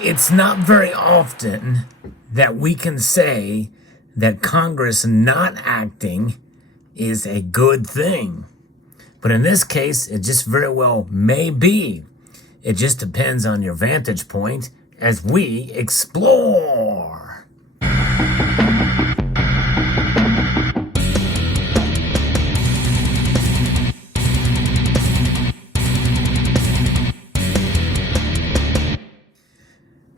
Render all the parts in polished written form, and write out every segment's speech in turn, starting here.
It's not very often that we can say that Congress not acting is a good thing. But in this case, it just very well may be. It just depends on your vantage point as we explore.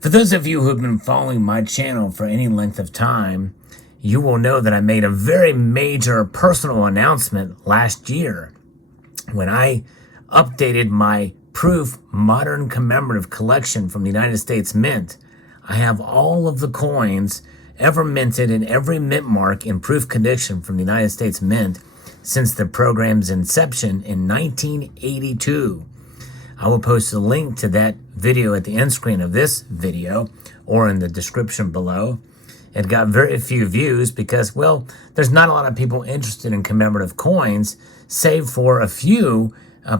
For those of you who have been following my channel for any length of time, you will know that I made a very major personal announcement last year when I updated my proof modern commemorative collection from the United States Mint. I have all of the coins ever minted in every mint mark in proof condition from the United States Mint since the program's inception in 1982. I will post a link to that video at the end screen of this video or in the description below. It got very few views because, well, there's not a lot of people interested in commemorative coins, save for a few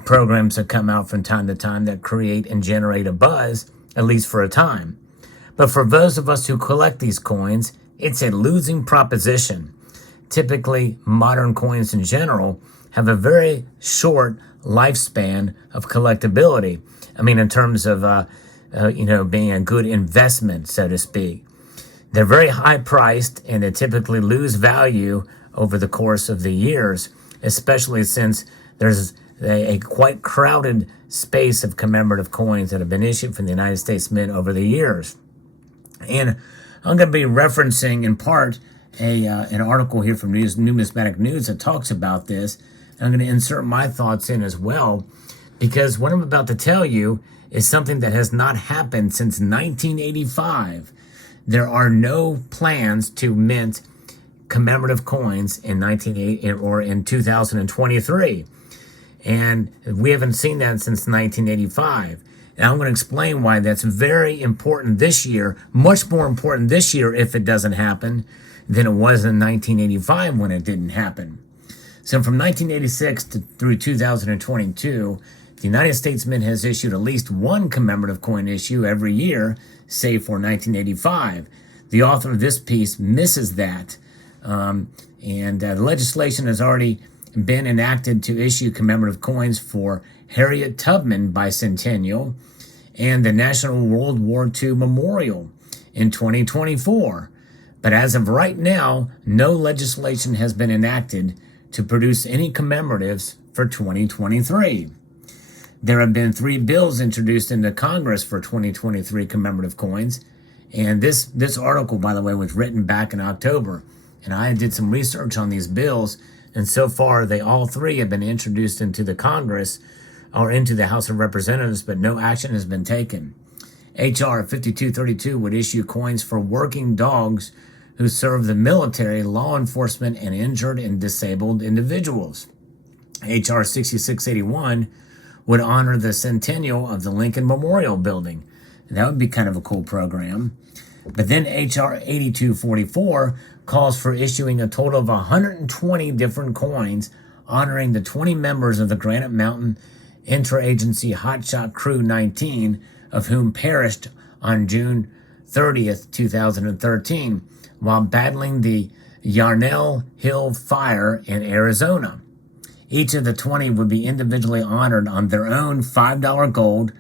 programs that come out from time to time that create and generate a buzz, at least for a time. But for those of us who collect these coins, it's a losing proposition. Typically, modern coins in general have a very short lifespan of collectability. I mean, in terms of, being a good investment, so to speak. They're very high priced and they typically lose value over the course of the years, especially since there's a quite crowded space of commemorative coins that have been issued from the United States Mint over the years. And I'm going to be referencing in part an article here from Numismatic News that talks about this. I'm going to insert my thoughts in as well, because what I'm about to tell you is something that has not happened since 1985. There are no plans to mint commemorative coins in 1980 or in 2023. And we haven't seen that since 1985. And I'm going to explain why that's very important this year, much more important this year if it doesn't happen than it was in 1985 when it didn't happen. So from 1986 through 2022, the United States Mint has issued at least one commemorative coin issue every year, save for 1985. The author of this piece misses that. The legislation has already been enacted to issue commemorative coins for Harriet Tubman Bicentennial and the National World War II Memorial in 2024. But as of right now, no legislation has been enacted to produce any commemoratives for 2023. There have been 3 bills introduced into Congress for 2023 commemorative coins. And this article, by the way, was written back in October. And I did some research on these bills. And so far, they all 3 have been introduced into the Congress or into the House of Representatives, but no action has been taken. H.R. 5232 would issue coins for working dogs who serve the military, law enforcement, and injured and disabled individuals. H.R. 6681 would honor the centennial of the Lincoln Memorial Building. That would be kind of a cool program. But then H.R. 8244 calls for issuing a total of 120 different coins honoring the 20 members of the Granite Mountain Interagency Hotshot Crew 19, of whom perished on June 30th, 2013, while battling the Yarnell Hill Fire in Arizona. Each of the 20 would be individually honored on their own $5 gold,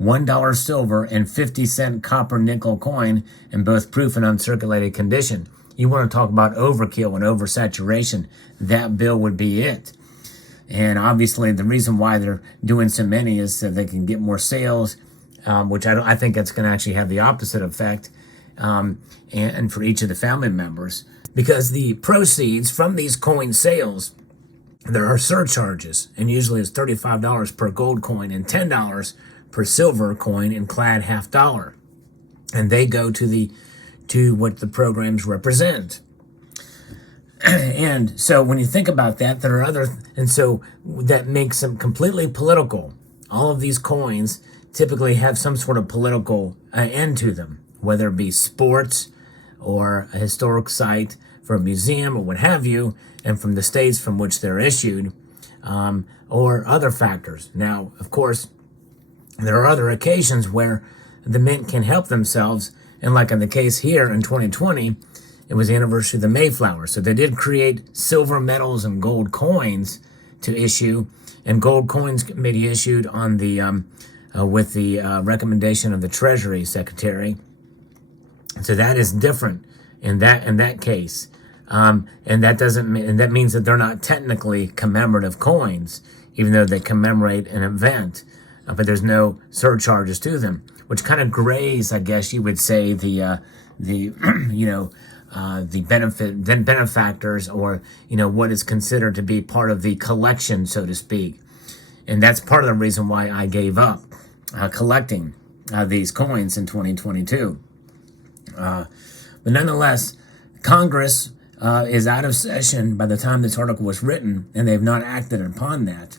$1 silver, and 50-cent copper nickel coin in both proof and uncirculated condition. You want to talk about overkill and oversaturation, that bill would be it. And obviously the reason why they're doing so many is so they can get more sales, which I think that's going to actually have the opposite effect. And for each of the family members, because the proceeds from these coin sales, there are surcharges, and usually it's $35 per gold coin and $10 per silver coin and clad half dollar, and they go to what the programs represent. And so when you think about that, there are and so that makes them completely political. All of these coins typically have some sort of political end to them, whether it be sports or a historic site for a museum or what have you, and from the states from which they're issued, or other factors. Now, of course, there are other occasions where the mint can help themselves. And like in the case here in 2020, it was the anniversary of the Mayflower. So they did create silver medals and gold coins to issue, and gold coins can be issued on the with the recommendation of the Treasury Secretary. So that is different in that case, and that means that they're not technically commemorative coins, even though they commemorate an event, but there's no surcharges to them, which kind of grays, I guess you would say, the the benefactors, or what is considered to be part of the collection, so to speak. And that's part of the reason why I gave up collecting these coins in 2022. But nonetheless, Congress is out of session by the time this article was written, and they've not acted upon that.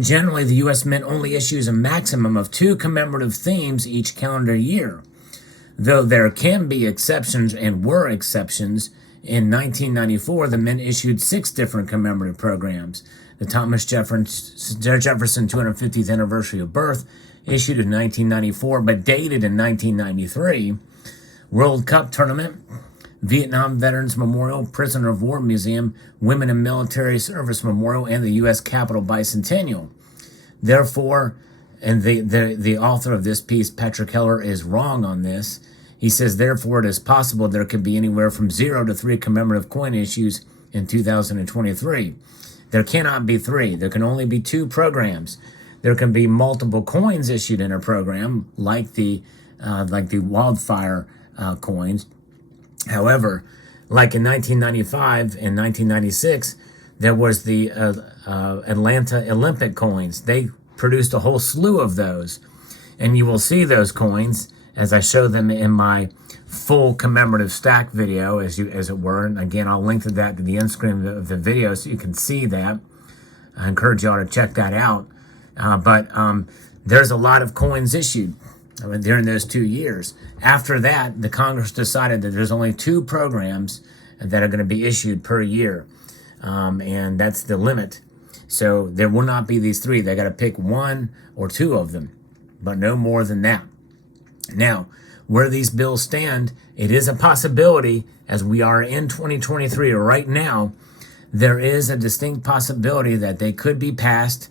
Generally, the U.S. Mint only issues a maximum of 2 commemorative themes each calendar year, though there can be exceptions, and were exceptions. In 1994, the Mint issued 6 different commemorative programs. The Thomas Jefferson 250th anniversary of birth, issued in 1994 but dated in 1993. World Cup Tournament, Vietnam Veterans Memorial, Prisoner of War Museum, Women in Military Service Memorial, and the U.S. Capitol Bicentennial. Therefore, and the author of this piece, Patrick Heller, is wrong on this. He says, therefore, it is possible there could be anywhere from 0 to 3 commemorative coin issues in 2023. There cannot be 3. There can only be 2 programs. There can be multiple coins issued in a program, like the wildfire coins. However, like in 1995 and 1996, there was the Atlanta Olympic coins. They produced a whole slew of those, and you will see those coins as I show them in my full commemorative stack video, as it were. And again, I'll link to that to the end screen of the video so you can see that. I encourage y'all to check that out. But there's a lot of coins issued during those 2 years. After that, the Congress decided that there's only 2 programs that are going to be issued per year, and that's the limit. So there will not be these 3. They got to pick 1 or 2 of them, but no more than that. Now, where these bills stand, it is a possibility, as we are in 2023 right now, there is a distinct possibility that they could be passed,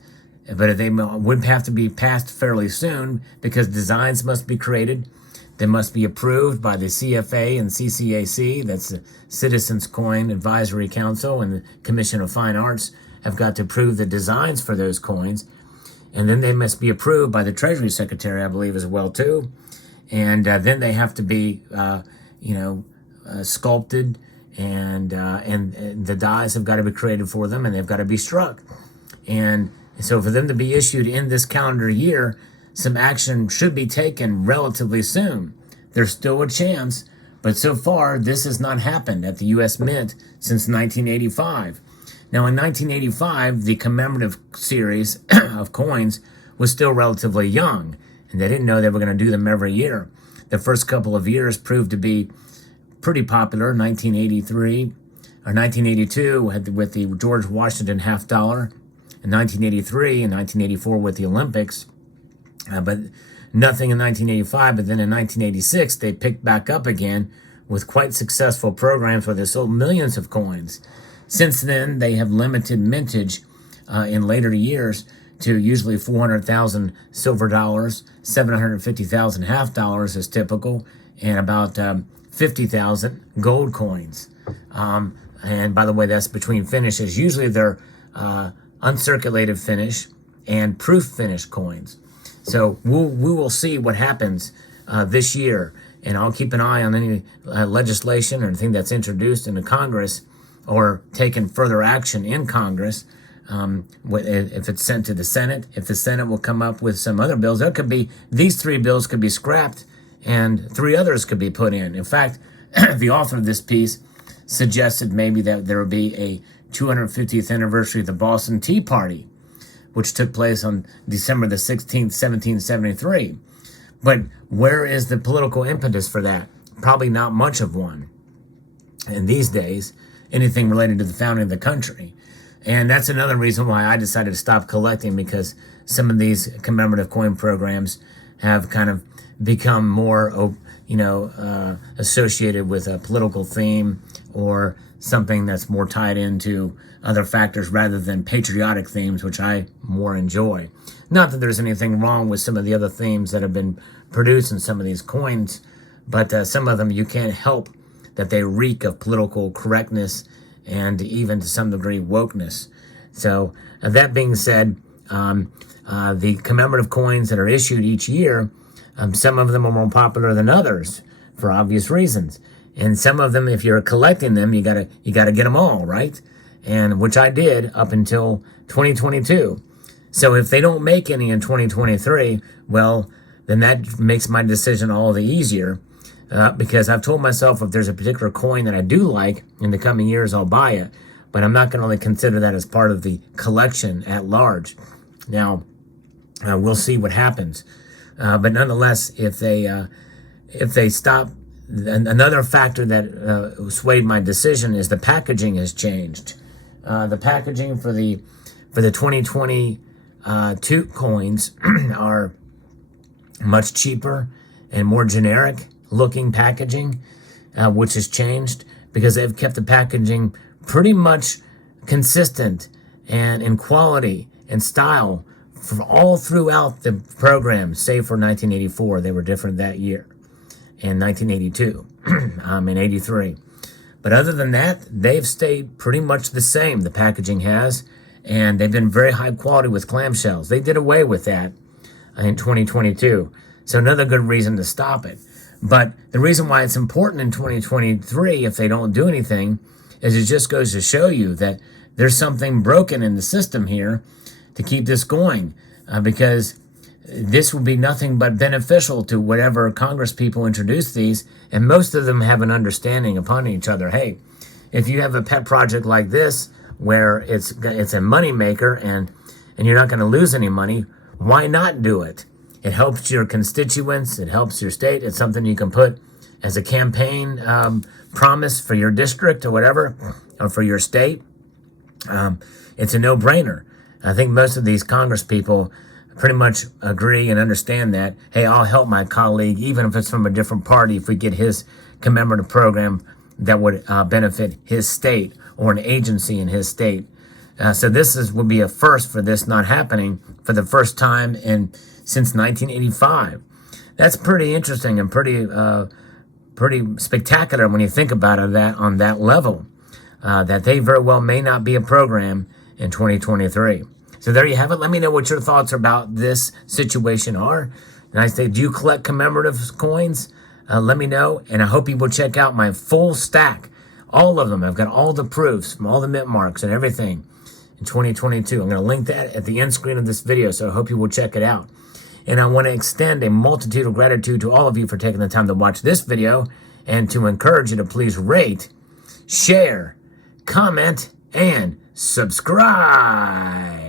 but they would have to be passed fairly soon, because designs must be created. They must be approved by the CFA and CCAC, that's the Citizens Coin Advisory Council, and the Commission of Fine Arts have got to approve the designs for those coins. And then they must be approved by the Treasury Secretary, I believe, as well, too. And then they have to be, sculpted, and the dies have got to be created for them, and they've got to be struck. And so for them to be issued in this calendar year, some action should be taken relatively soon. There's still a chance, but so far this has not happened at the U.S. Mint since 1985. Now, in 1985, the commemorative series of coins was still relatively young, and they didn't know they were going to do them every year. The first couple of years proved to be pretty popular. 1983 or 1982 with the George Washington $50, in 1983 and 1984 with the Olympics, but nothing in 1985. But then in 1986, they picked back up again with quite successful programs where they sold millions of coins. Since then, they have limited mintage in later years to usually 400,000 silver dollars, 750,000 half dollars is typical, and about 50,000 gold coins. And by the way, that's between finishes. Usually they're uncirculated finish and proof finish coins. So we will see what happens this year, and I'll keep an eye on any legislation or anything that's introduced into Congress or taken further action in Congress. If it's sent to the Senate, if the Senate will come up with some other bills, there could be, these 3 bills could be scrapped and 3 others could be put in. In fact, the author of this piece suggested maybe that there would be a 250th anniversary of the Boston Tea Party, which took place on December the 16th, 1773. But where is the political impetus for that? Probably not much of one in these days, anything related to the founding of the country. And that's another reason why I decided to stop collecting, because some of these commemorative coin programs have kind of become more, associated with a political theme or something that's more tied into other factors rather than patriotic themes, which I more enjoy. Not that there's anything wrong with some of the other themes that have been produced in some of these coins, but some of them you can't help that they reek of political correctness and even to some degree wokeness. So that being said, the commemorative coins that are issued each year, some of them are more popular than others for obvious reasons. And some of them, if you're collecting them, you gotta get them all, right? And which I did up until 2022. So if they don't make any in 2023, well, then that makes my decision all the easier. Because I've told myself if there's a particular coin that I do like in the coming years, I'll buy it. But I'm not going to really consider that as part of the collection at large. Now, we'll see what happens. But nonetheless, if they stop, another factor that swayed my decision is the packaging has changed. The packaging for the 2022 coins are much cheaper and more generic looking packaging, which has changed because they've kept the packaging pretty much consistent and in quality and style for all throughout the program, save for 1984. They were different that year, and 1982, and 83. But other than that, they've stayed pretty much the same, the packaging has, and they've been very high quality with clamshells. They did away with that in 2022. So another good reason to stop it. But the reason why it's important in 2023, if they don't do anything, is it just goes to show you that there's something broken in the system here to keep this going, because this will be nothing but beneficial to whatever Congress people introduce these, and most of them have an understanding upon each other. Hey, if you have a pet project like this where it's a money maker and you're not going to lose any money, why not do it? It helps your constituents. It helps your state. It's something you can put as a campaign promise for your district or whatever, or for your state. It's a no-brainer. I think most of these Congress people pretty much agree and understand that, hey, I'll help my colleague, even if it's from a different party, if we get his commemorative program that would benefit his state or an agency in his state. So this will be a first for this not happening for the first time since 1985. That's pretty interesting and pretty spectacular when you think about it on that level. That they very well may not be a program in 2023. So there you have it. Let me know what your thoughts about this situation are. And I say, do you collect commemorative coins? Let me know. And I hope you will check out my full stack. All of them. I've got all the proofs from all the mint marks and everything in 2022. I'm going to link that at the end screen of this video. So I hope you will check it out. And I want to extend a multitude of gratitude to all of you for taking the time to watch this video and to encourage you to please rate, share, comment, and subscribe.